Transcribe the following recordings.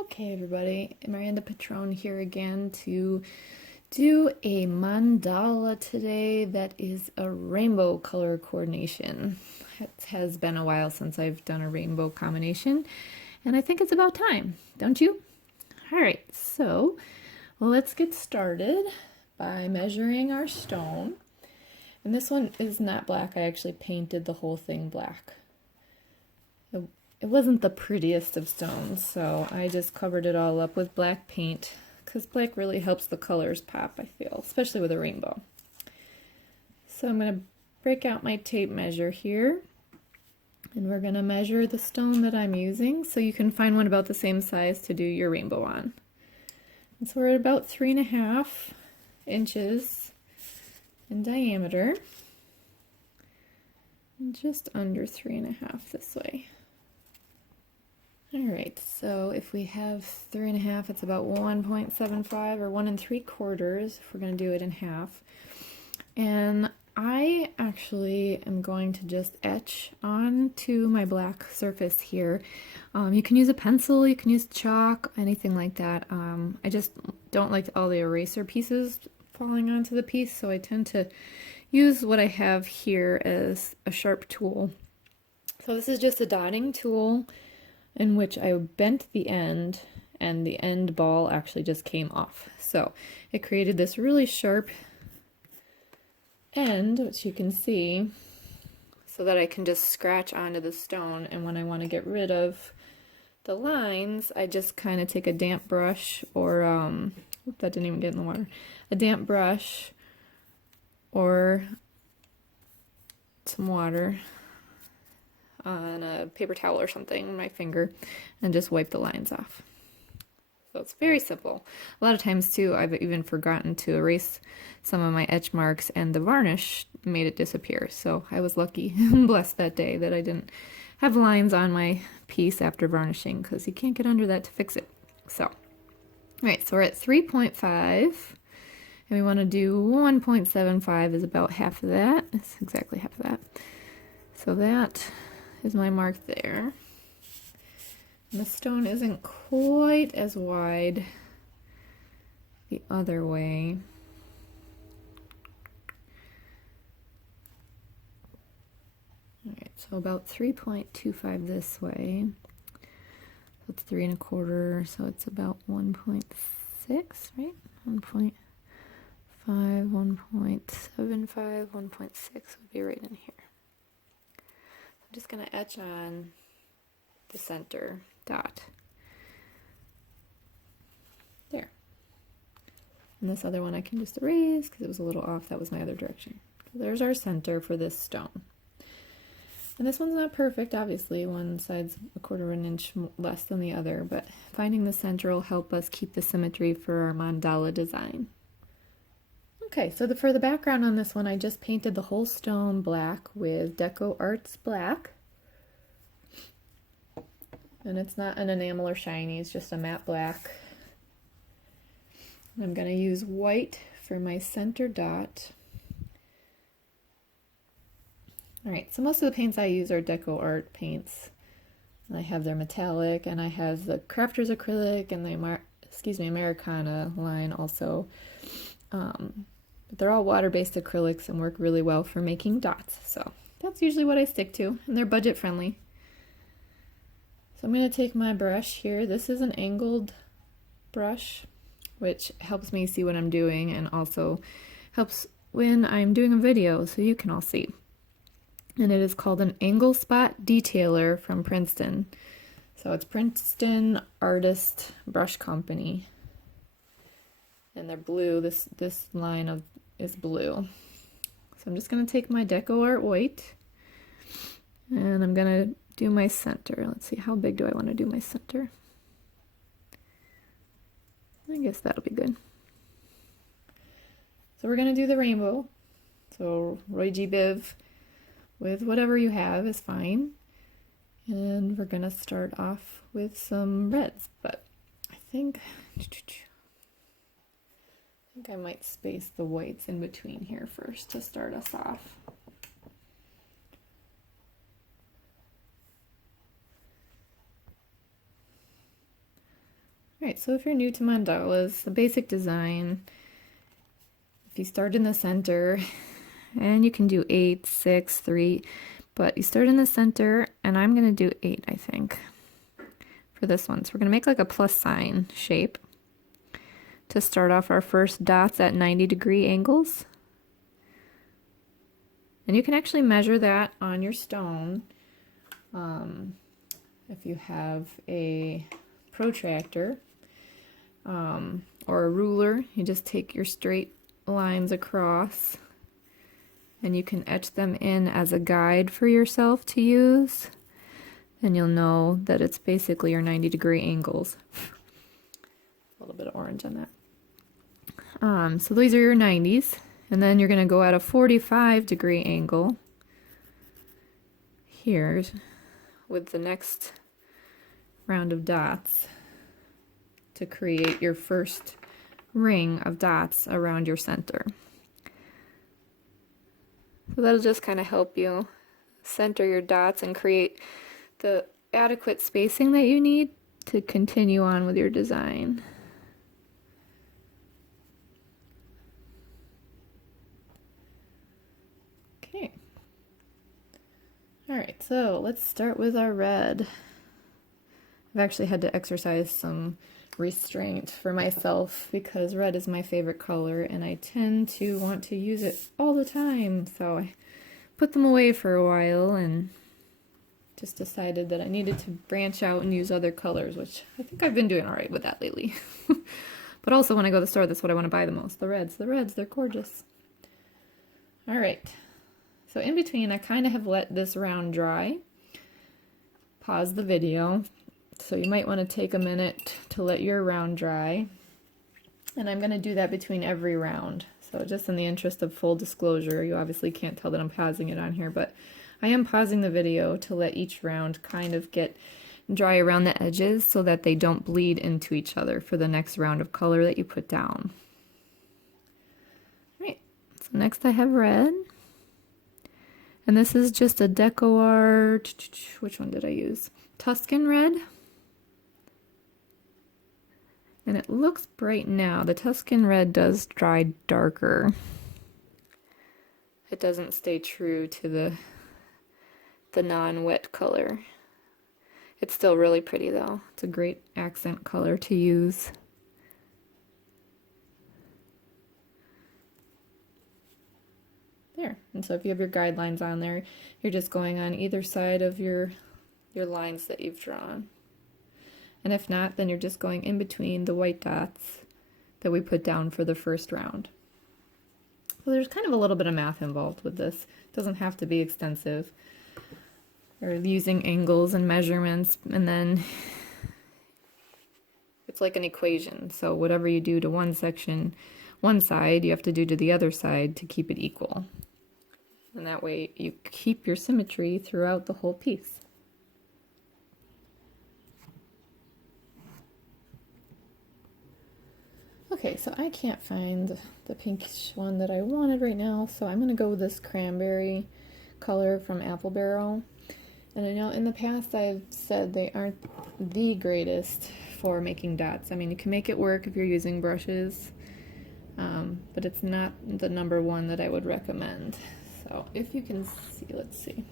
Okay, everybody, Miranda Pitrone here again to do a mandala today that is a rainbow color coordination. It has been a while since I've done a rainbow combination, and I think it's about time, don't you? All right, so let's get started by measuring our stone. And this one is not black. I actually painted the whole thing black. It wasn't the prettiest of stones, so I just covered it all up with black paint because black really helps the colors pop, I feel, especially with a rainbow. So I'm going to break out my tape measure here, and we're going to measure the stone that I'm using so you can find one about the same size to do your rainbow on. And so we're at about 3.5 inches in diameter, and just under 3.5 this way. Alright, so if we have 3.5, it's about 1.75 or 1 3/4 if we're going to do it in half. And I actually am going to just etch onto my black surface here. You can use a pencil, you can use chalk, anything like that. I just don't like all the eraser pieces falling onto the piece, so I tend to use what I have here as a sharp tool. So this is just a dotting tool in which I bent the end, and the end ball actually just came off. So it created this really sharp end, which you can see, so that I can just scratch onto the stone, and when I want to get rid of the lines, I just kind of take a damp brush, or, that didn't even get in the water, a damp brush, or some water, on a paper towel or something with my finger, and just wipe the lines off. So it's very simple. A lot of times too, I've even forgotten to erase some of my etch marks, and the varnish made it disappear. So I was lucky and blessed that day that I didn't have lines on my piece after varnishing, because you can't get under that to fix it. So, all right, so we're at 3.5, and we want to do 1.75 is about half of that. It's exactly half of that. So that is my mark there. And the stone isn't quite as wide the other way. Alright, so about 3.25 this way. So it's 3 1/4, so it's about 1.6, right? 1.5, 1.75, 1.6 would be right in here. I'm just going to etch on the center dot. There. And this other one I can just erase because it was a little off. That was my other direction. So there's our center for this stone. And this one's not perfect, obviously. One side's 1/4 inch less than the other, but finding the center will help us keep the symmetry for our mandala design. Okay, so for the background on this one, I just painted the whole stone black with Decoart's black. And it's not an enamel or shiny, it's just a matte black. And I'm going to use white for my center dot. Alright, so most of the paints I use are Decoart paints. I have their metallic, and I have the Crafters acrylic and the Americana line also. But they're all water-based acrylics and work really well for making dots. So that's usually what I stick to, and they're budget friendly. So I'm going to take my brush here. This is an angled brush, which helps me see what I'm doing, and also helps when I'm doing a video so you can all see. And it is called an Angle Spot Detailer from Princeton. So it's Princeton Artist Brush Company. And they're blue. This line is blue. So I'm just going to take my Decoart white, and I'm going to do my center. Let's see, how big do I want to do my center? I guess that'll be good. So we're going to do the rainbow. So Roy G. Biv with whatever you have is fine. And we're going to start off with some reds, but I think I might space the whites in between here first to start us off. Alright, so if you're new to mandalas, the basic design, if you start in the center, and you can do 8, 6, 3, but you start in the center, and I'm going to do 8, I think, for this one. So we're going to make like a plus sign shape to start off our first dots at 90-degree angles. And you can actually measure that on your stone. If you have a protractor or a ruler, you just take your straight lines across and you can etch them in as a guide for yourself to use. Then you'll know that it's basically your 90-degree angles. A little bit of orange on that. So these are your 90s, and then you're going to go at a 45-degree angle here with the next round of dots to create your first ring of dots around your center. So that'll just kind of help you center your dots and create the adequate spacing that you need to continue on with your design. Okay. Alright, so let's start with our red. I've actually had to exercise some restraint for myself because red is my favorite color and I tend to want to use it all the time. So I put them away for a while and just decided that I needed to branch out and use other colors, which I think I've been doing alright with that lately. But also when I go to the store, that's what I want to buy the most. The reds, they're gorgeous. Alright, so in between I kind of have let this round dry. Pause the video. So you might want to take a minute to let your round dry. And I'm going to do that between every round. So just in the interest of full disclosure, you obviously can't tell that I'm pausing it on here, but I am pausing the video to let each round kind of get dry around the edges so that they don't bleed into each other for the next round of color that you put down. All right, so next I have red. And this is just a Decoart, which one did I use? Tuscan red. And it looks bright now. The Tuscan red does dry darker. It doesn't stay true to the non-wet color. It's still really pretty though. It's a great accent color to use. There. And so if you have your guidelines on there, you're just going on either side of your lines that you've drawn. And if not, then you're just going in between the white dots that we put down for the first round. So there's kind of a little bit of math involved with this. It doesn't have to be extensive. Or using angles and measurements, and then it's like an equation. So whatever you do to one section, one side, you have to do to the other side to keep it equal. And that way you keep your symmetry throughout the whole piece. Okay, so I can't find the pinkish one that I wanted right now, so I'm going to go with this cranberry color from Apple Barrel. And I know in the past I've said they aren't the greatest for making dots. I mean, you can make it work if you're using brushes, but it's not the number one that I would recommend. So if you can see, let's see.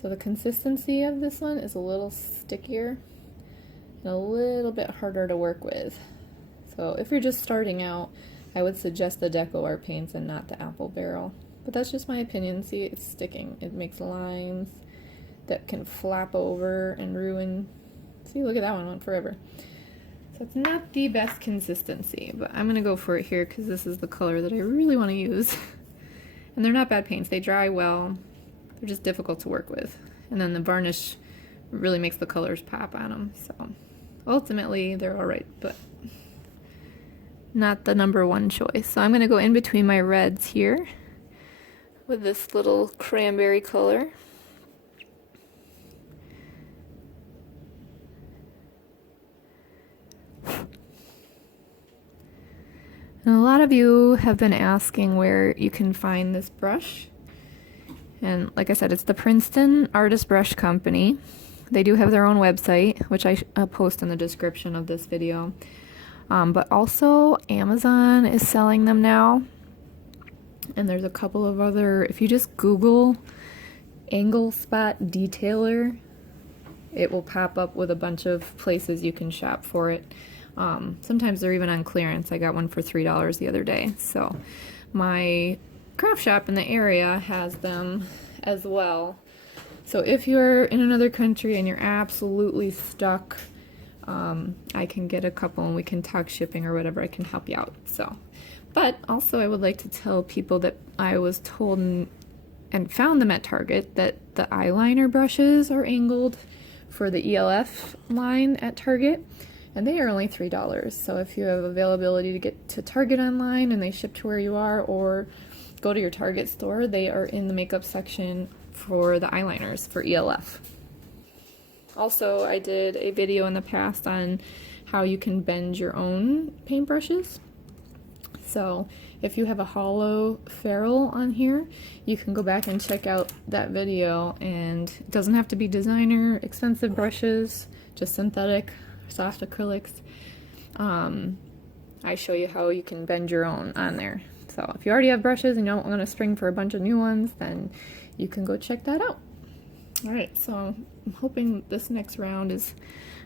So the consistency of this one is a little stickier and a little bit harder to work with. So if you're just starting out, I would suggest the Decoart paints and not the Apple Barrel. But that's just my opinion. See, it's sticking. It makes lines that can flap over and ruin. See, look at that one, went forever. So it's not the best consistency, but I'm going to go for it here because this is the color that I really want to use. And they're not bad paints. They dry well. They're just difficult to work with. And then the varnish really makes the colors pop on them. So ultimately, they're all right, but not the number one choice. So I'm going to go in between my reds here with this little cranberry color. And a lot of you have been asking where you can find this brush. And like I said, it's the Princeton Artist Brush Company. They do have their own website, which I'll post in the description of this video. But also Amazon is selling them now. And there's a couple of other, if you just Google angle spot detailer, it will pop up with a bunch of places you can shop for it. Sometimes they're even on clearance. I got one for $3 the other day. So my craft shop in the area has them as well. So if you're in another country and you're absolutely stuck, I can get a couple and we can talk shipping or whatever. I can help you out. So, but also I would like to tell people that I was told and found them at Target that the eyeliner brushes are angled for the ELF line at Target, and they are only $3. So if you have availability to get to Target online and they ship to where you are, or go to your Target store, they are in the makeup section for the eyeliners for ELF. Also, I did a video in the past on how you can bend your own paintbrushes. So if you have a hollow ferrule on here, you can go back and check out that video, and it doesn't have to be designer expensive brushes, just synthetic, soft acrylics. I show you how you can bend your own on there. So if you already have brushes and you don't want to spring for a bunch of new ones, then you can go check that out. Alright, so I'm hoping this next round is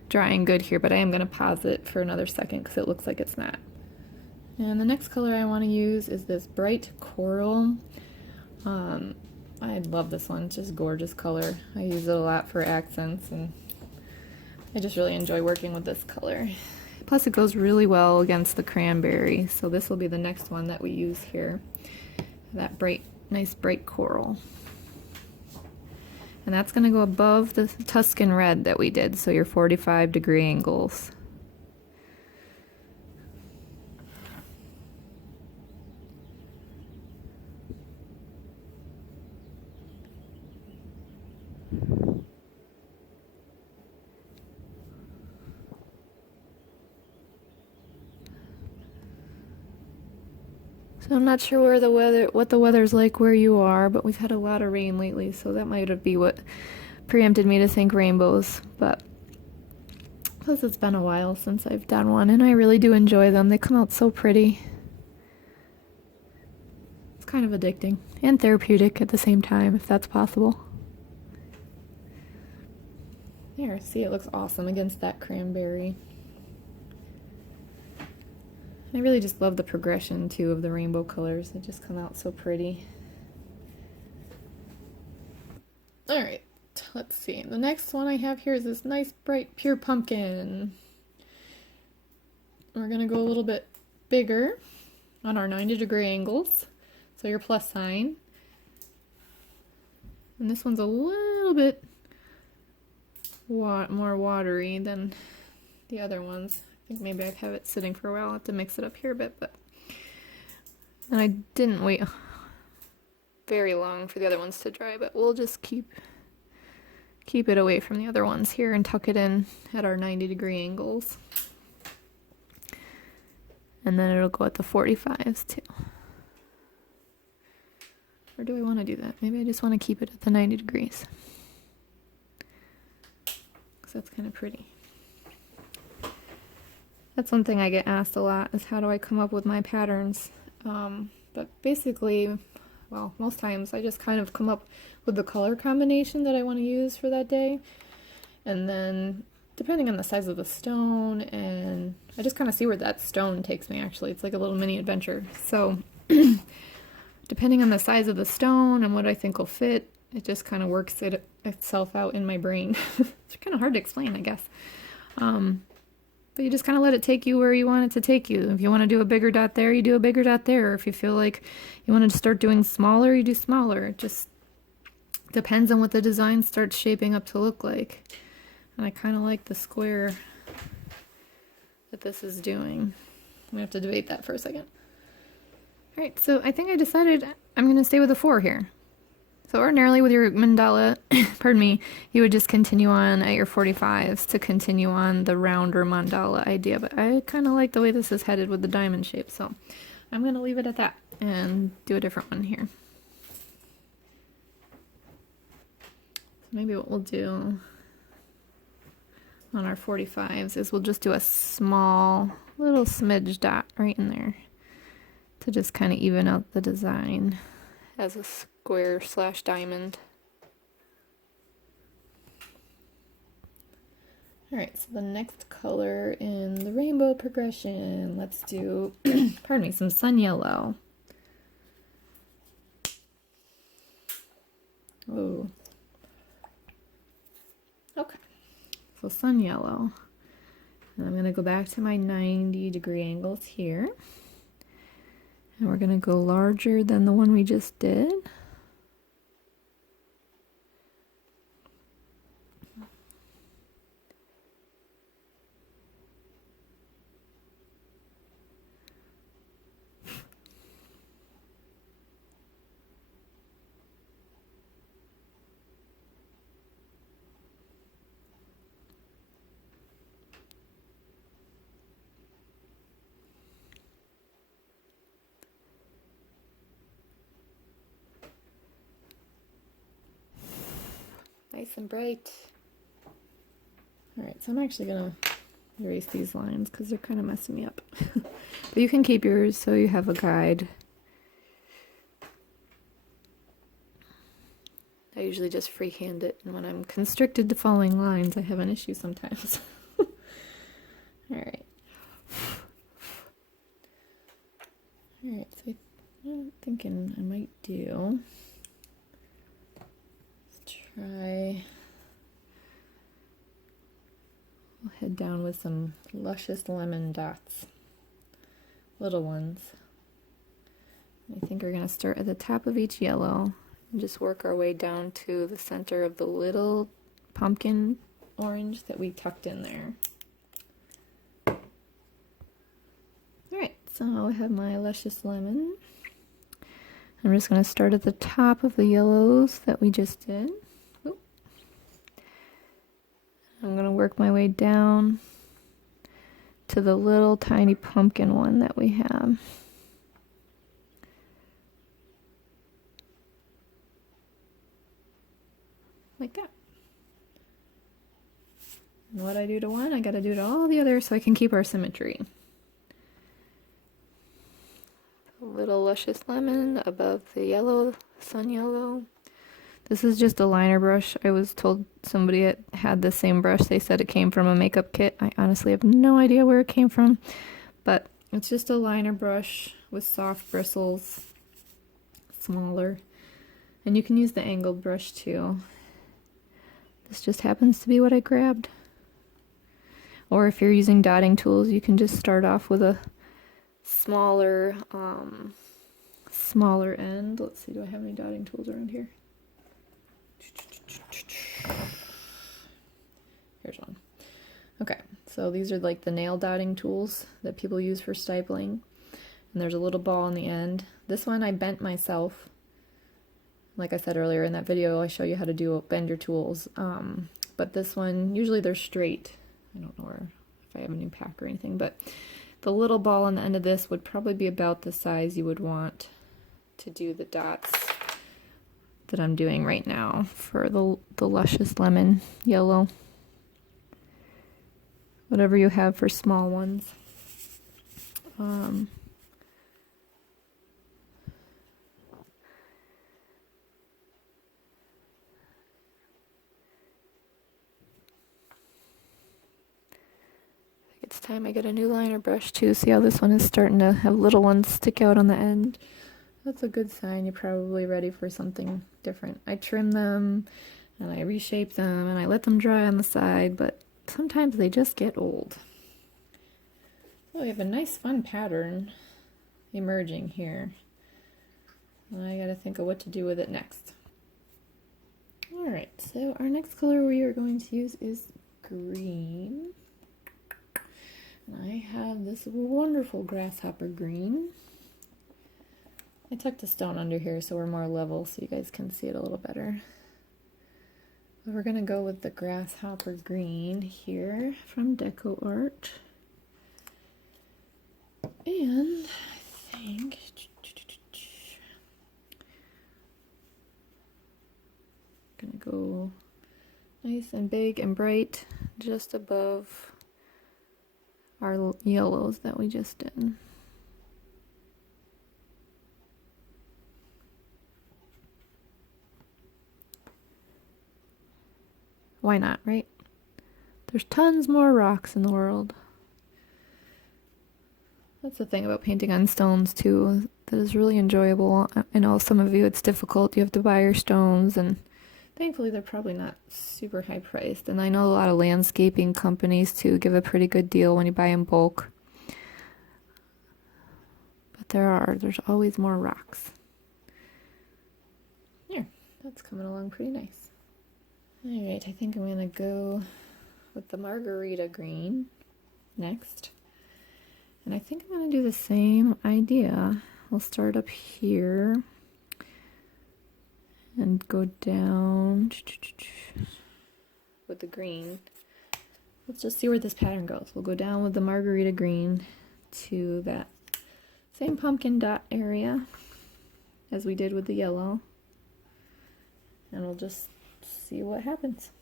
drying good here, but I am going to pause it for another second because it looks like it's not. And the next color I want to use is this bright coral. I love this one, it's just gorgeous color. I use it a lot for accents, and I just really enjoy working with this color. Plus it goes really well against the cranberry, so this will be the next one that we use here. That nice bright coral. And that's going to go above the Tuscan red that we did, so your 45-degree angles. So I'm not sure what the weather's like where you are, but we've had a lot of rain lately, so that might be what preempted me to think rainbows. But plus it's been a while since I've done one, and I really do enjoy them. They come out so pretty. It's kind of addicting and therapeutic at the same time, if that's possible. There, see, it looks awesome against that cranberry. I really just love the progression, too, of the rainbow colors. They just come out so pretty. Alright, let's see. The next one I have here is this nice, bright, pure pumpkin. We're going to go a little bit bigger on our 90-degree angles. So your plus sign. And this one's a little bit more watery than the other ones. I think maybe I have it sitting for a while. I'll have to mix it up here a bit, but and I didn't wait very long for the other ones to dry, but we'll just keep it away from the other ones here and tuck it in at our 90-degree angles. And then it'll go at the 45s too. Or do I want to do that? Maybe I just want to keep it at the 90 degrees. Because that's kind of pretty. That's one thing I get asked a lot, is how do I come up with my patterns. But basically, well, most times I just kind of come up with the color combination that I want to use for that day. And then, depending on the size of the stone, and I just kind of see where that stone takes me, actually. It's like a little mini adventure. So, depending on the size of the stone and what I think will fit, it just kind of works itself out in my brain. It's kind of hard to explain, I guess. But you just kind of let it take you where you want it to take you. If you want to do a bigger dot there, you do a bigger dot there. If you feel like you want to start doing smaller, you do smaller. It just depends on what the design starts shaping up to look like. And I kind of like the square that this is doing. We have to debate that for a second. Alright, so I think I decided I'm going to stay with a 4 here. So ordinarily with your mandala, pardon me, you would just continue on at your 45s to continue on the rounder mandala idea, but I kind of like the way this is headed with the diamond shape, so I'm going to leave it at that and do a different one here. So maybe what we'll do, on our 45s is we'll just do a small little smidge dot right in there to just kind of even out the design as a square slash diamond. Alright, so the next color in the rainbow progression, let's do, pardon me, some sun yellow. Oh. Okay, so sun yellow. And I'm going to go back to my 90-degree angles here. And we're going to go larger than the one we just did. Nice and bright. Alright, so I'm actually going to erase these lines because they're kind of messing me up. But you can keep yours so you have a guide. I usually just freehand it, and when I'm constricted to following lines, I have an issue sometimes. Alright. Alright, so I'm thinking I might do... We'll head down with some luscious lemon dots, little ones. I think we're going to start at the top of each yellow and just work our way down to the center of the little pumpkin orange that we tucked in there. Alright, so I have my luscious lemon. I'm just going to start at the top of the yellows that we just did. I'm going to work my way down to the little tiny pumpkin one that we have. Like that. And what I do to one, I got to do to all the others so I can keep our symmetry. A little luscious lemon above the yellow, sun yellow. This is just a liner brush. I was told somebody had the same brush. They said it came from a makeup kit. I honestly have no idea where it came from. But it's just a liner brush with soft bristles. Smaller. And you can use the angled brush too. This just happens to be what I grabbed. Or if you're using dotting tools, you can just start off with a smaller end. Let's see, do I have any dotting tools around here? Here's one. Okay, so these are like the nail dotting tools that people use for stipling. And there's a little ball on the end. This one I bent myself. Like I said earlier in that video, I show you how to bend your tools. But this one, usually they're straight. I don't know if I have a new pack or anything, but the little ball on the end of this would probably be about the size you would want to do the dots that I'm doing right now for the luscious lemon yellow. Whatever you have for small ones. It's time I get a new liner brush too. See how this one is starting to have little ones stick out on the end? That's a good sign you're probably ready for something different. I trim them and I reshape them and I let them dry on the side, but sometimes they just get old. So we have a nice fun pattern emerging here. I gotta think of what to do with it next. Alright, so our next color we are going to use is green. And I have this wonderful grasshopper green. I tucked a stone under here so we're more level so you guys can see it a little better. But we're going to go with the grasshopper green here from Decoart. And I think I'm going to go nice and big and bright just above our yellows that we just did. Why not, right? There's tons more rocks in the world. That's the thing about painting on stones too, that is really enjoyable. I know some of you it's difficult, you have to buy your stones, and thankfully they're probably not super high priced. And I know a lot of landscaping companies too give a pretty good deal when you buy in bulk. But there's always more rocks. Here, that's coming along pretty nice. Alright, I think I'm gonna go with the margarita green next. And I think I'm going to do the same idea. We'll start up here and go down with the green. Let's just see where this pattern goes. We'll go down with the margarita green to that same pumpkin dot area as we did with the yellow. And we'll just see what happens.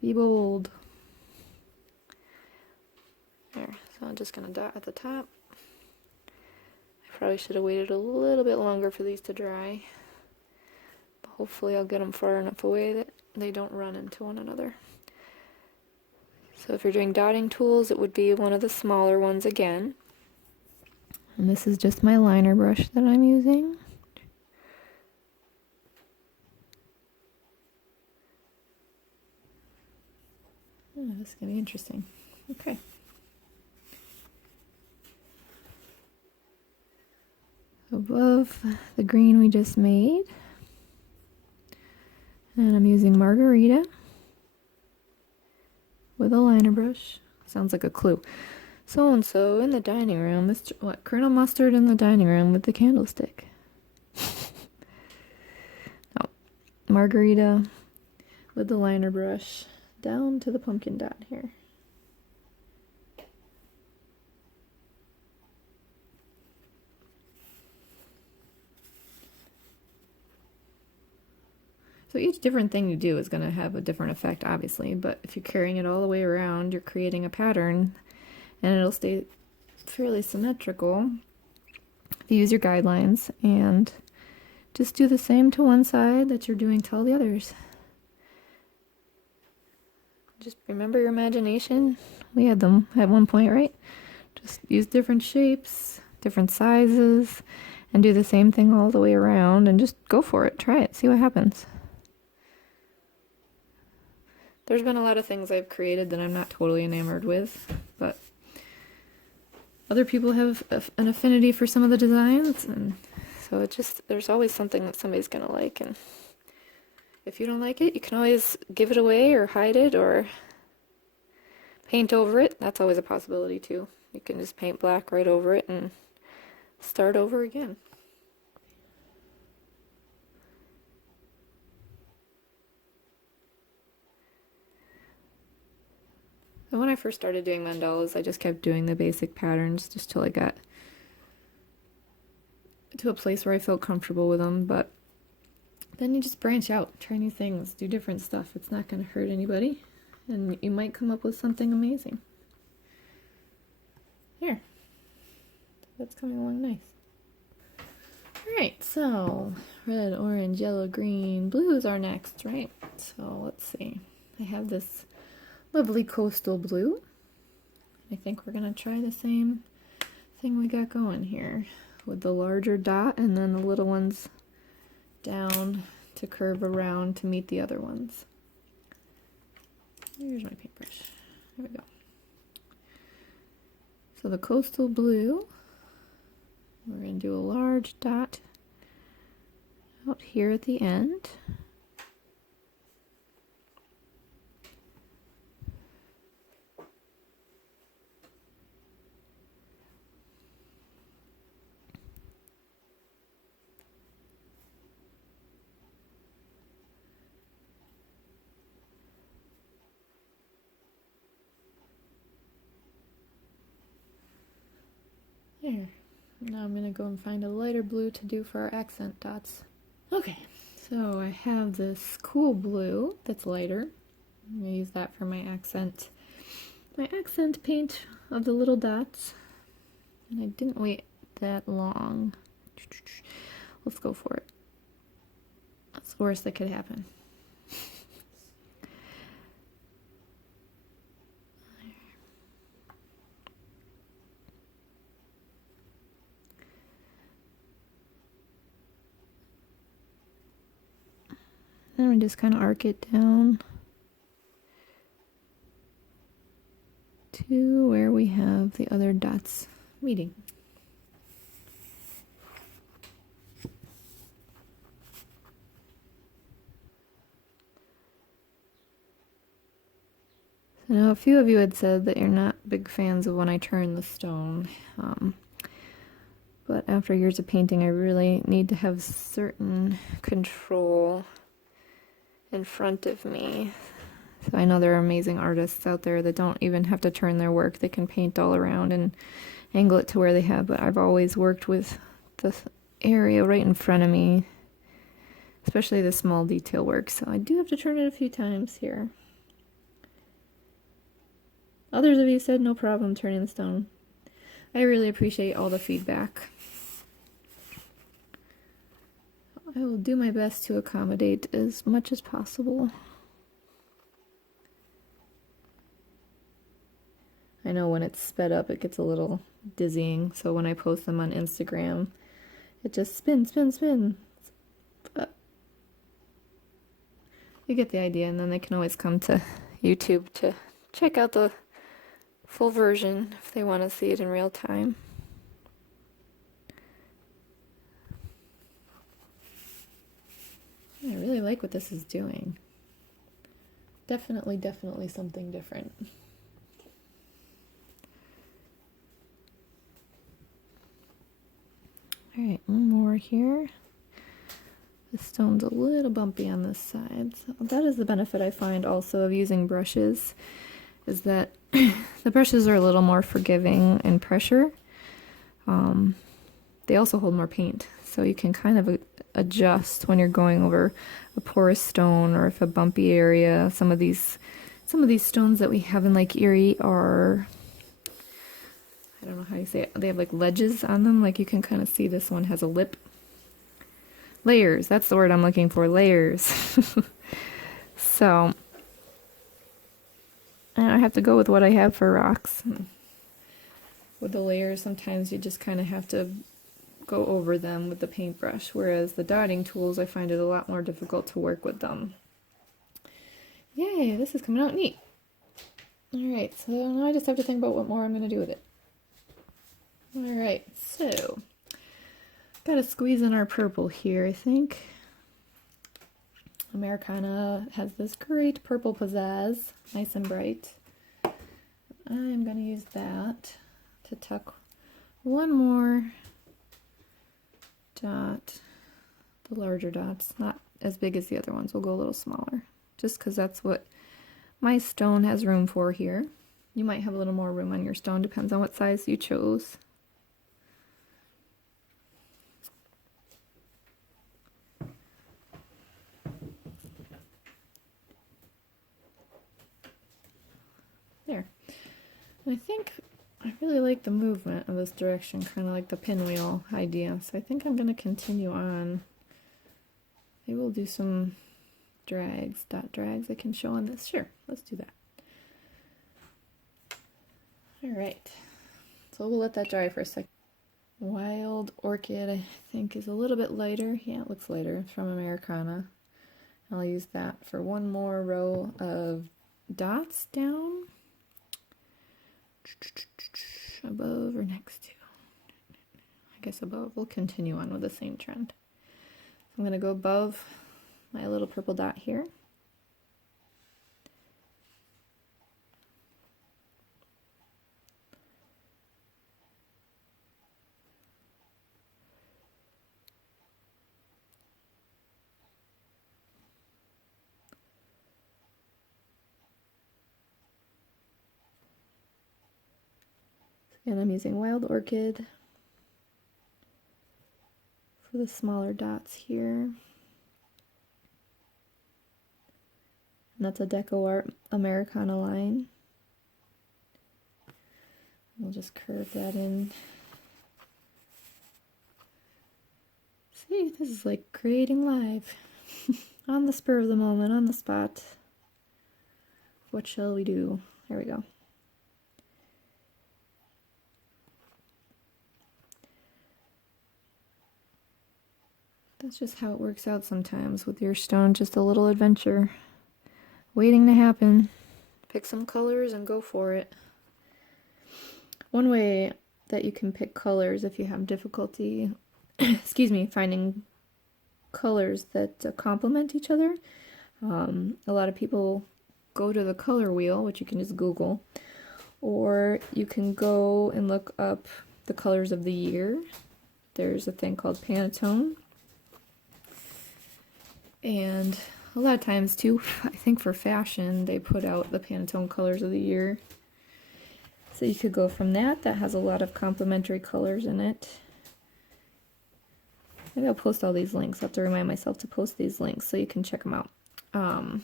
Be bold. There, so I'm just going to dot at the top. I probably should have waited a little bit longer for these to dry. But hopefully I'll get them far enough away that they don't run into one another. So if you're doing dotting tools, it would be one of the smaller ones again. And this is just my liner brush that I'm using. Oh, this is going to be interesting. Okay. Above the green we just made. And I'm using margarita with a liner brush. Sounds like a clue. So-and-so in the dining room. Colonel Mustard in the dining room with the candlestick. Oh, margarita with the liner brush. Down to the pumpkin dot here. So each different thing you do is going to have a different effect, obviously, but if you're carrying it all the way around, you're creating a pattern, and it'll stay fairly symmetrical if you use your guidelines, and just do the same to one side that you're doing to all the others. Just remember your imagination. We had them at one point, right? Just use different shapes, different sizes, and do the same thing all the way around, and just go for it. Try it. See what happens. There's been a lot of things I've created that I'm not totally enamored with, but other people have an affinity for some of the designs, and so there's always something that somebody's going to like, and if you don't like it, you can always give it away or hide it or paint over it. That's always a possibility too. You can just paint black right over it and start over again. And when I first started doing mandalas, I just kept doing the basic patterns just till I got to a place where I felt comfortable with them, but then you just branch out, try new things, do different stuff. It's not going to hurt anybody, and you might come up with something amazing. Here. That's coming along nice. Alright, so red, orange, yellow, green, blues are next, right? So let's see. I have this lovely coastal blue. I think we're going to try the same thing we got going here with the larger dot and then the little ones down to curve around to meet the other ones. Here's my paintbrush. There we go. So the coastal blue, we're going to do a large dot out here at the end. There. Now I'm going to go and find a lighter blue to do for our accent dots. Okay, So I have this cool blue that's lighter. I'm going to use that for my accent paint of the little dots. And I didn't wait that long. Let's go for it. That's the worst that could happen. Then we just kind of arc it down to where we have the other dots meeting. So now a few of you had said that you're not big fans of when I turn the stone. But after years of painting, I really need to have certain control in front of me. So I know there are amazing artists out there that don't even have to turn their work. They can paint all around and angle it to where they have, but I've always worked with the area right in front of me, especially the small detail work. So I do have to turn it a few times here. Others of you said no problem turning the stone. I really appreciate all the feedback. I will do my best to accommodate as much as possible. I know when it's sped up, it gets a little dizzying, so when I post them on Instagram, it just spins. But you get the idea, and then they can always come to YouTube to check out the full version if they want to see it in real time. I really like what this is doing. Definitely something different. Alright, one more here. The stone's a little bumpy on this side. So that is the benefit I find also of using brushes, is that the brushes are a little more forgiving in pressure. They also hold more paint, so you can kind of adjust when you're going over a porous stone or if a bumpy area. Some of these stones that we have in Lake Erie are, I don't know how you say it, they have like ledges on them, like you can kind of see this one has a lip. Layers, that's the word I'm looking for, layers. So I have to go with what I have for rocks. With the layers, sometimes you just kind of have to go over them with the paintbrush, whereas the dotting tools, I find it a lot more difficult to work with them. Yay, this is coming out neat. Alright, so now I just have to think about what more I'm going to do with it. Alright, so gotta squeeze in our purple here, I think. Americana has this great purple pizzazz, nice and bright. I'm going to use that to tuck one more dot, the larger dots, not as big as the other ones, we'll go a little smaller, just because that's what my stone has room for here. You might have a little more room on your stone, depends on what size you chose. There. And I think I really like the movement of this direction, kind of like the pinwheel idea. So I think I'm going to continue on. Maybe we'll do some drags, dot drags I can show on this. Sure, let's do that. Alright, so we'll let that dry for a second. Wild Orchid, I think, is a little bit lighter. Yeah, it looks lighter. It's from Americana. I'll use that for one more row of dots down. Above or next to, I guess above. We'll continue on with the same trend. So I'm going to go above my little purple dot here. And I'm using Wild Orchid for the smaller dots here. And that's a Decoart Americana line. We'll just curve that in. See, this is like creating live. On the spur of the moment, on the spot. What shall we do? There we go. That's just how it works out sometimes with your stone, just a little adventure waiting to happen. Pick some colors and go for it. One way that you can pick colors if you have difficulty, excuse me, finding colors that complement each other. A lot of people go to the color wheel, which you can just Google, or you can go and look up the colors of the year. There's a thing called Pantone. And a lot of times too, I think for fashion, they put out the Pantone colors of the year. So you could go from that. That has a lot of complementary colors in it. Maybe I'll post all these links. I have to remind myself to post these links so you can check them out. And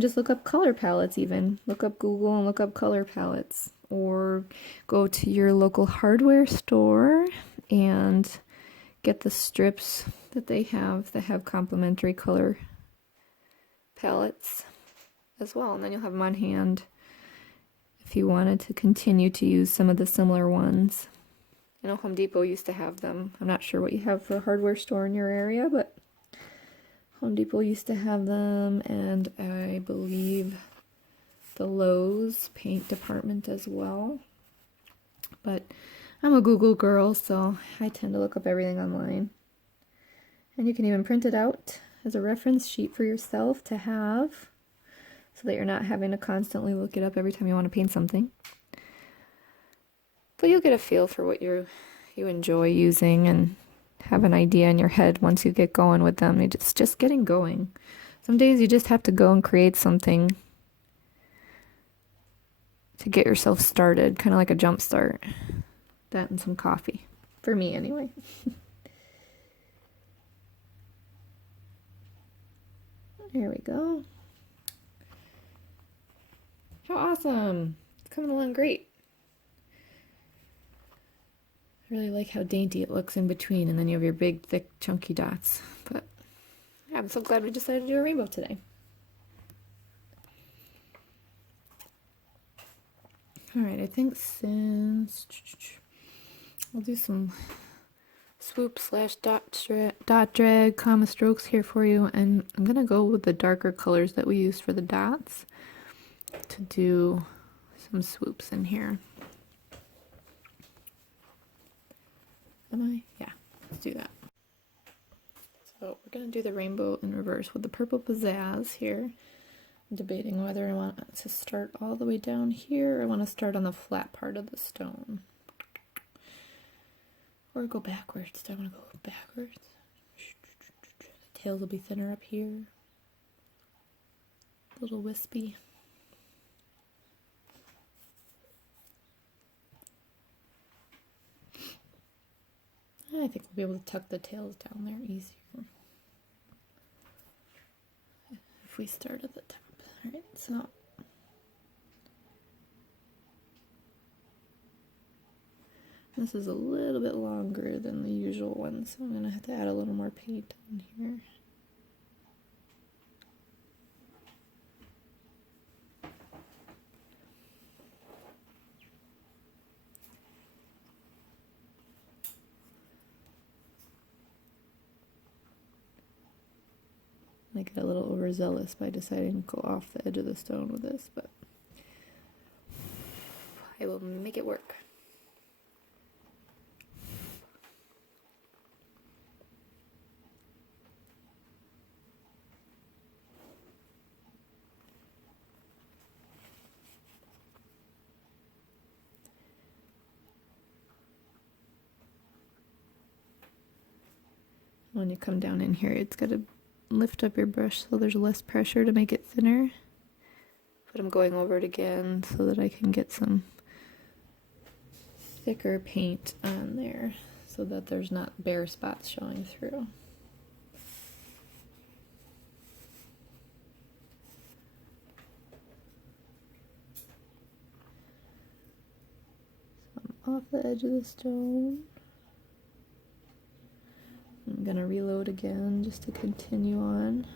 just look up color palettes even. Look up Google and look up color palettes. Or go to your local hardware store and get the strips that they have that have complementary color palettes as well. And then you'll have them on hand if you wanted to continue to use some of the similar ones. I know Home Depot used to have them. I'm not sure what you have for a hardware store in your area, but Home Depot used to have them, and I believe the Lowe's paint department as well. But I'm a Google girl, so I tend to look up everything online. And you can even print it out as a reference sheet for yourself to have, so that you're not having to constantly look it up every time you want to paint something. But you'll get a feel for what you enjoy using and have an idea in your head once you get going with them. It's just getting going. Some days you just have to go and create something to get yourself started, kind of like a jump start. That and some coffee. For me, anyway. There we go. How awesome! It's coming along great. I really like how dainty it looks in between, and then you have your big, thick, chunky dots. But yeah, I'm so glad we decided to do a rainbow today. Alright, I think since I'll do some swoop slash dot drag, comma strokes here for you, and I'm gonna go with the darker colors that we used for the dots to do some swoops in here. Am I? Yeah, let's do that. So we're gonna do the rainbow in reverse with the purple pizzazz here. I'm debating whether I want to start all the way down here or I want to start on the flat part of the stone. Or go backwards. I want to go backwards. The tails will be thinner up here. A little wispy. I think we'll be able to tuck the tails down there easier if we start at the top. Alright, so this is a little bit longer than the usual one, so I'm going to have to add a little more paint on here. I get a little overzealous by deciding to go off the edge of the stone with this, but I will make it work. When you come down in here, it's got to lift up your brush so there's less pressure to make it thinner. But I'm going over it again so that I can get some thicker paint on there so that there's not bare spots showing through. off the edge of the stone. I'm gonna reload again just to continue on.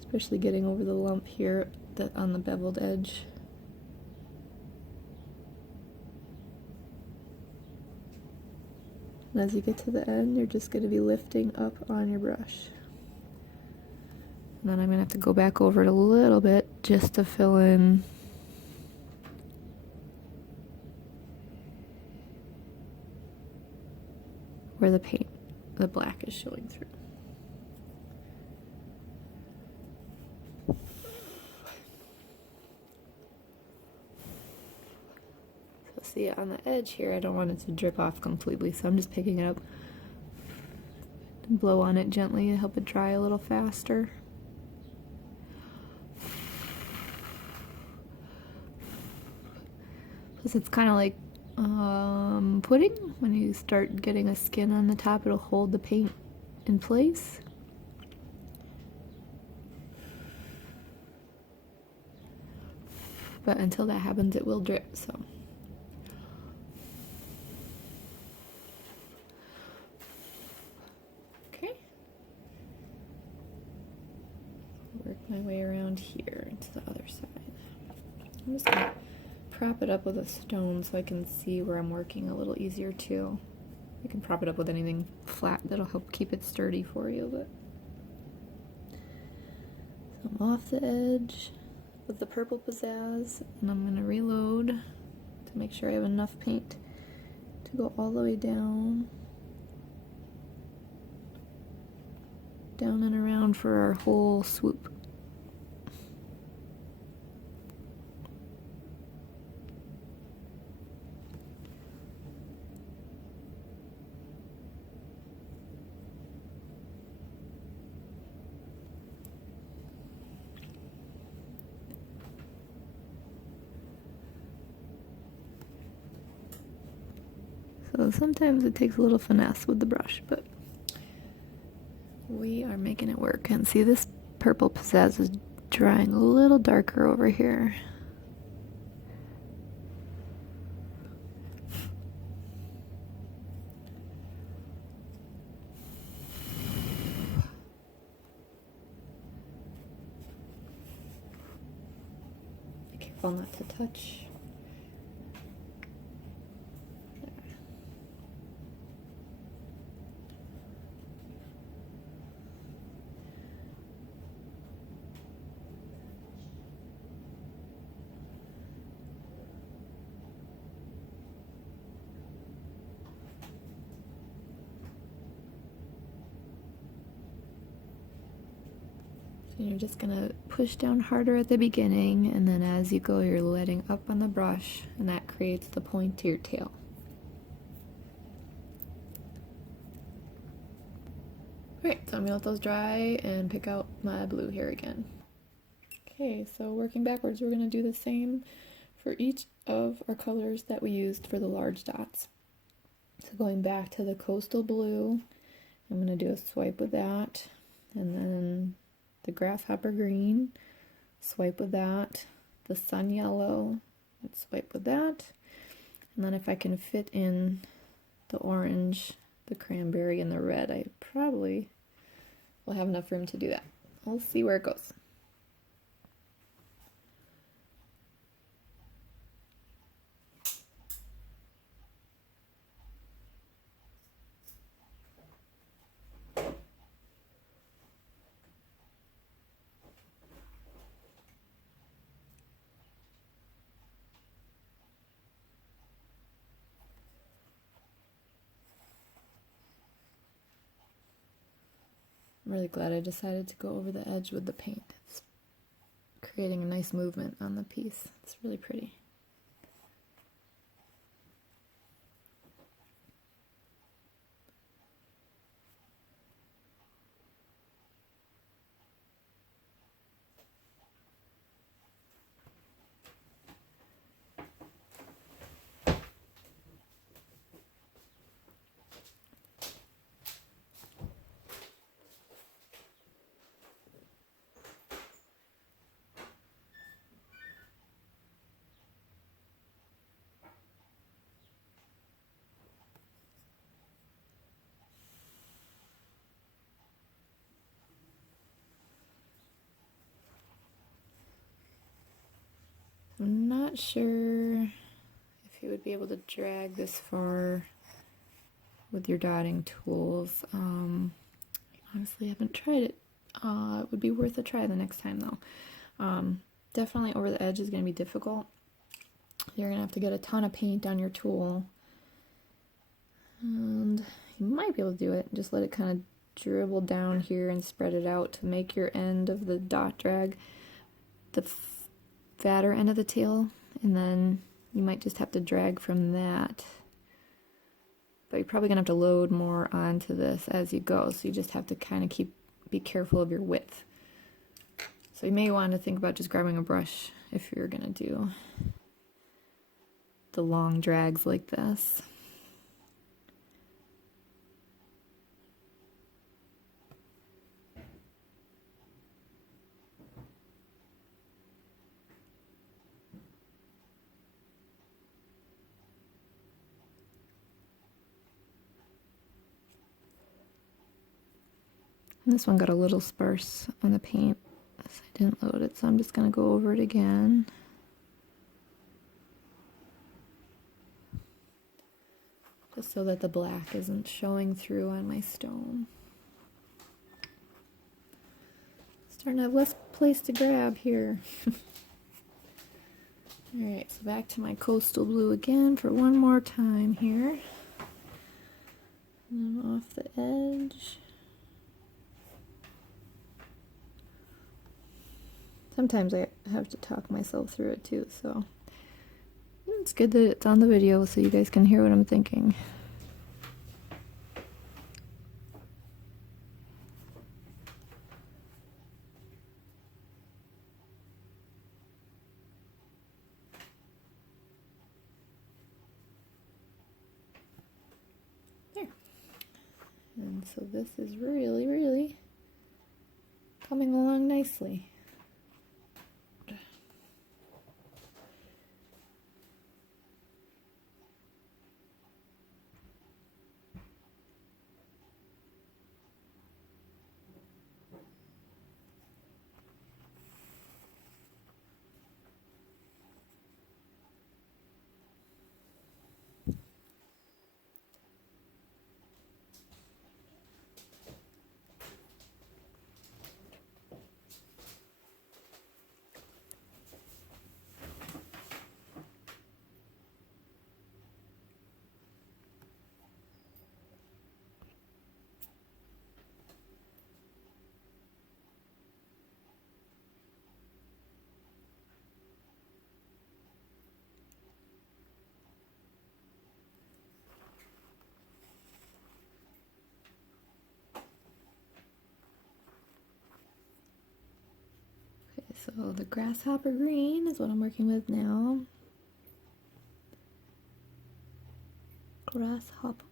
Especially getting over the lump here on the beveled edge. And as you get to the end, you're just going to be lifting up on your brush. And then I'm going to have to go back over it a little bit just to fill in where the black is showing through. So see, on the edge here, I don't want it to drip off completely, so I'm just picking it up and blow on it gently to help it dry a little faster. Plus it's kind of like pudding. When you start getting a skin on the top, it'll hold the paint in place. But until that happens, it will drip, so. Okay. Work my way around here to the other side. I'm just gonna prop it up with a stone so I can see where I'm working a little easier too. You can prop it up with anything flat that'll help keep it sturdy for you, but. So I'm off the edge with the purple pizzazz, and I'm gonna reload to make sure I have enough paint to go all the way down and around for our whole swoop. So sometimes it takes a little finesse with the brush, but we are making it work. And see, this purple pizzazz is drying a little darker over here. Be careful not to touch. And you're just gonna push down harder at the beginning, and then as you go, you're letting up on the brush, and that creates the point to your tail. Alright, so I'm gonna let those dry and pick out my blue here again. Okay, so working backwards, we're gonna do the same for each of our colors that we used for the large dots. So going back to the coastal blue, I'm gonna do a swipe with that, and then the grasshopper green, swipe with that, the sun yellow, let's swipe with that, and then if I can fit in the orange, the cranberry, and the red, I probably will have enough room to do that. We'll see where it goes. I'm really glad I decided to go over the edge with the paint. It's creating a nice movement on the piece. It's really pretty. I'm not sure if you would be able to drag this far with your dotting tools. Honestly, haven't tried it. It would be worth a try the next time though. Definitely over the edge is going to be difficult. You're going to have to get a ton of paint on your tool. And you might be able to do it. Just let it kind of dribble down here and spread it out to make your end of the dot drag the fatter end of the tail. And then you might just have to drag from that. But you're probably going to have to load more onto this as you go. So you just have to kind of be careful of your width. So you may want to think about just grabbing a brush if you're going to do the long drags like this. And this one got a little sparse on the paint, so I didn't load it, so I'm just going to go over it again. Just so that the black isn't showing through on my stone. Starting to have less place to grab here. Alright, so back to my coastal blue again for one more time here. And then off the edge. Sometimes I have to talk myself through it too, so it's good that it's on the video so you guys can hear what I'm thinking. There. And so this is really, really coming along nicely. So the grasshopper green is what I'm working with now. Grasshopper.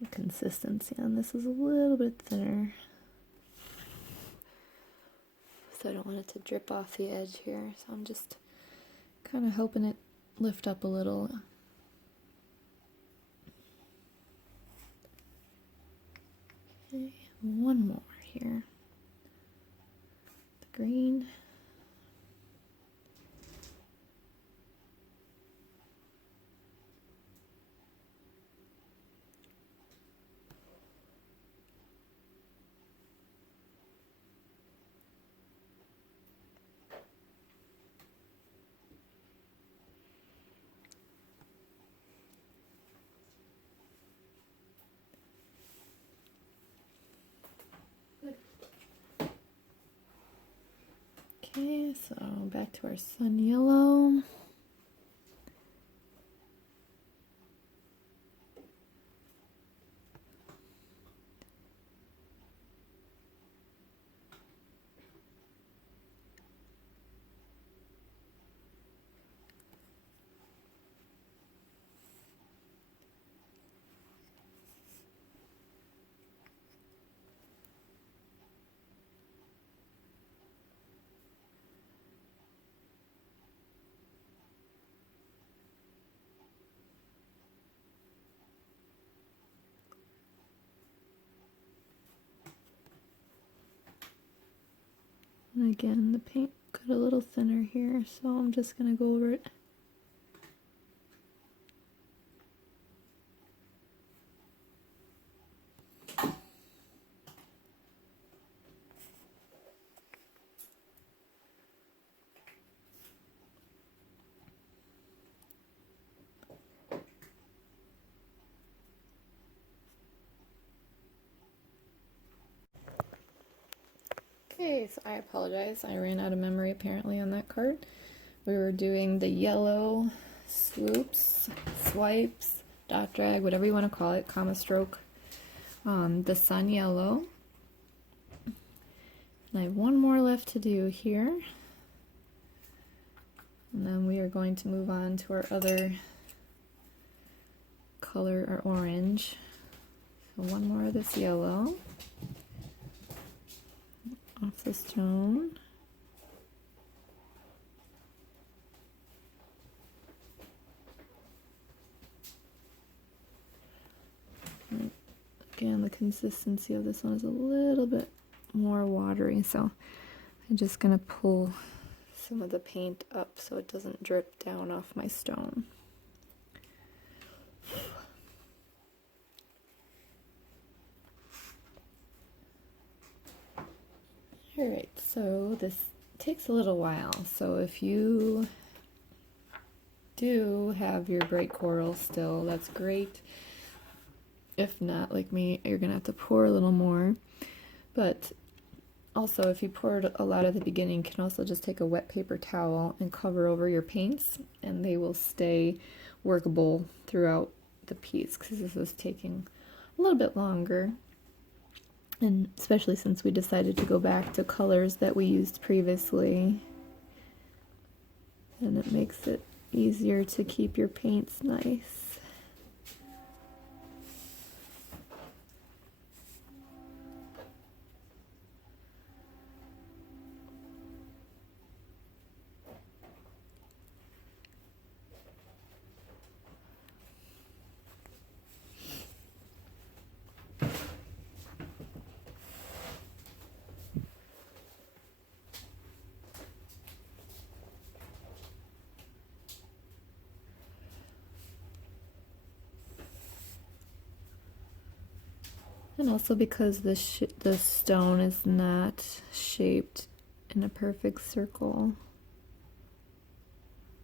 The consistency on this is a little bit thinner, so I don't want it to drip off the edge here, so I'm just kind of helping it lift up a little. Okay, one more here. The green. Okay, so back to our sun yellow. And again, the paint got a little thinner here, so I'm just going to go over it. Okay, so I apologize. I ran out of memory apparently on that card. We were doing the yellow swoops, swipes, dot drag, whatever you want to call it, comma stroke on the sun yellow. And I have one more left to do here. And then we are going to move on to our other color, or orange. So one more of this yellow off the stone. And again, the consistency of this one is a little bit more watery, so I'm just gonna pull some of the paint up so it doesn't drip down off my stone. Alright, so this takes a little while, so if you do have your bright coral still, that's great. If not, like me, you're gonna have to pour a little more. But also, if you poured a lot at the beginning, you can also just take a wet paper towel and cover over your paints, and they will stay workable throughout the piece, because this is taking a little bit longer. And especially since we decided to go back to colors that we used previously, and it makes it easier to keep your paints nice. And also because the stone is not shaped in a perfect circle,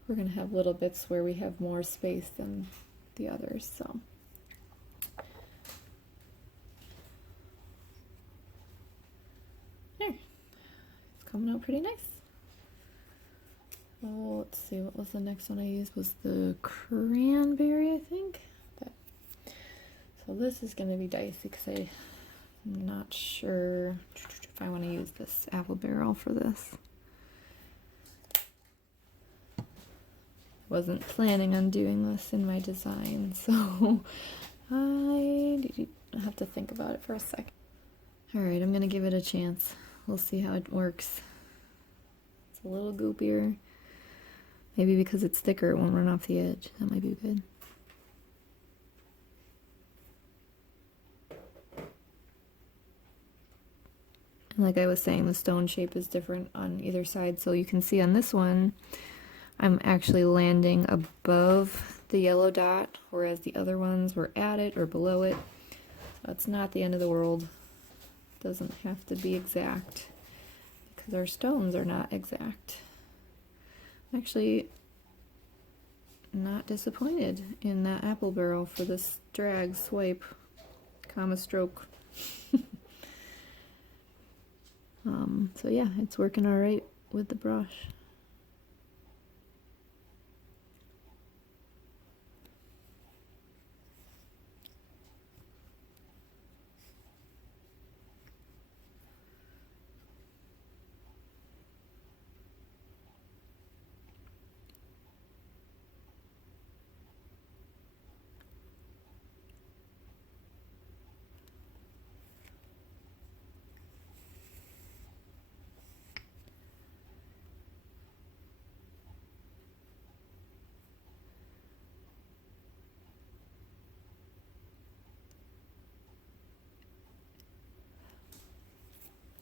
we're going to have little bits where we have more space than the others. So there, it's coming out pretty nice. Oh, let's see, what was the next one I used? Was the cranberry, I think. So this is going to be dicey because I'm not sure if I want to use this apple barrel for this. Wasn't planning on doing this in my design, so I have to think about it for a second. Alright, I'm going to give it a chance. We'll see how it works. It's a little goopier. Maybe because it's thicker, it won't run off the edge. That might be good. Like I was saying, the stone shape is different on either side, so you can see on this one I'm actually landing above the yellow dot, whereas the other ones were at it or below it. So it's not the end of the world. It doesn't have to be exact because our stones are not exact. I'm actually not disappointed in that apple barrel for this drag, swipe, comma stroke. So yeah, it's working all right with the brush.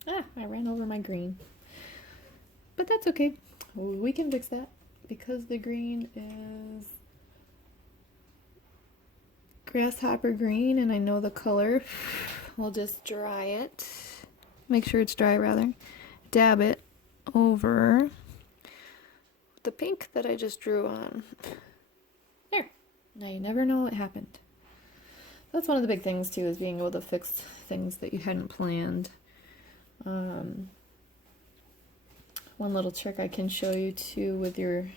Ah, I ran over my green. but that's okay. We can fix that because the green is grasshopper green and I know the color. We'll just dry it. Make sure it's dry rather. Dab it over the pink that I just drew on. There. Now you never know what happened. That's one of the big things too, is being able to fix things that you hadn't planned. One little trick I can show you too with your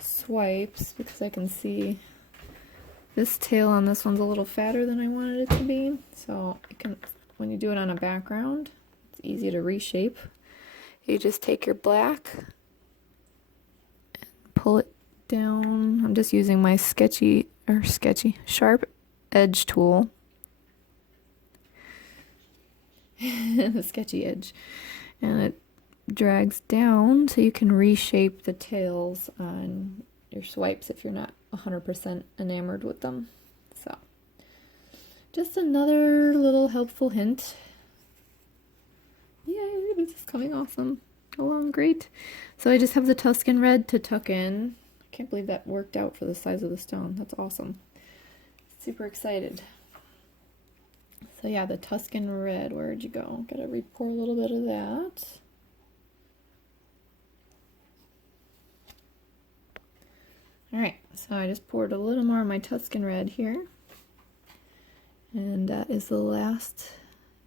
swipes, because I can see this tail on this one's a little fatter than I wanted it to be. So you can, when you do it on a background, it's easy to reshape. You just take your black and pull it down. I'm just using my sharp edge tool. The sketchy edge. And it drags down so you can reshape the tails on your swipes if you're not 100% enamored with them. So, just another little helpful hint. Yay, this is coming awesome. Along great. So I just have the Tuscan red to tuck in. I can't believe that worked out for the size of the stone. That's awesome. Super excited. So yeah, the Tuscan red, where'd you go? Gotta pour a little bit of that. Alright, so I just poured a little more of my Tuscan red here. And that is the last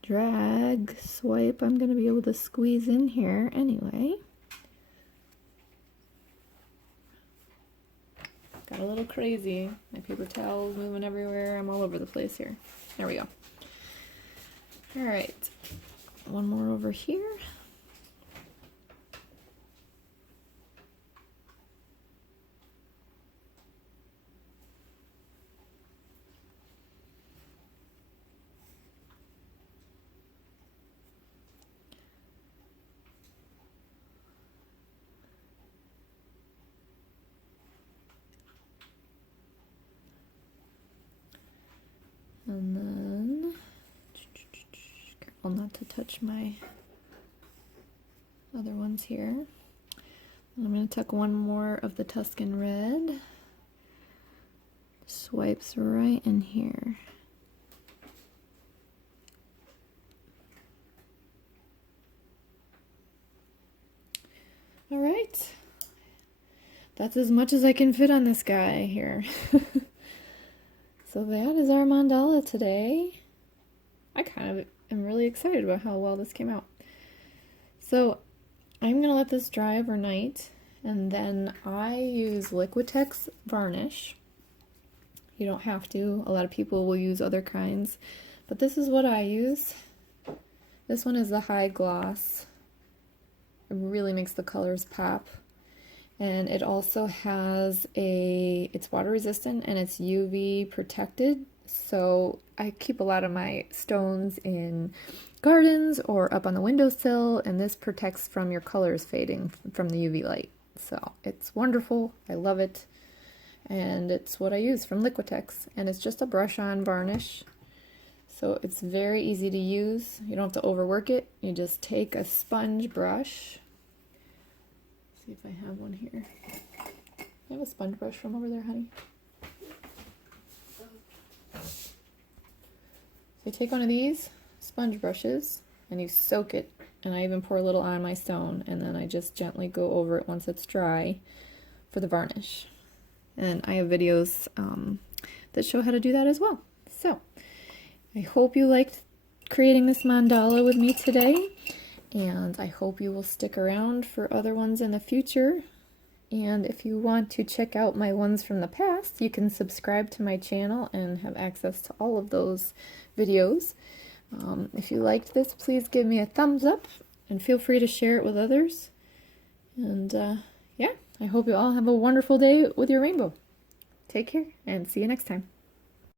drag swipe I'm going to be able to squeeze in here anyway. Got a little crazy. My paper towel's moving everywhere. I'm all over the place here. There we go. Alright, one more over here. And then, careful not to touch my other ones here. I'm going to tuck one more of the Tuscan red. Swipes right in here. All right. That's as much as I can fit on this guy here. So that is our mandala today. I kind of am really excited about how well this came out. So I'm going to let this dry overnight, and then I use Liquitex varnish. You don't have to. A lot of people will use other kinds, but this is what I use. This one is the high gloss. It really makes the colors pop. And it also has it's water resistant and it's UV protected. So I keep a lot of my stones in gardens or up on the windowsill, and this protects from your colors fading from the UV light. So it's wonderful. I love it. And it's what I use from Liquitex. And it's just a brush-on varnish. So it's very easy to use. You don't have to overwork it. You just take a sponge brush. See if I have one here. I have a sponge brush from over there, honey. So you take one of these sponge brushes and you soak it, and I even pour a little on my stone, and then I just gently go over it once it's dry for the varnish. And I have videos that show how to do that as well. So I hope you liked creating this mandala with me today. And I hope you will stick around for other ones in the future. And if you want to check out my ones from the past, you can subscribe to my channel and have access to all of those videos. If you liked this, please give me a thumbs up and feel free to share it with others. And yeah, I hope you all have a wonderful day with your rainbow. Take care and see you next time.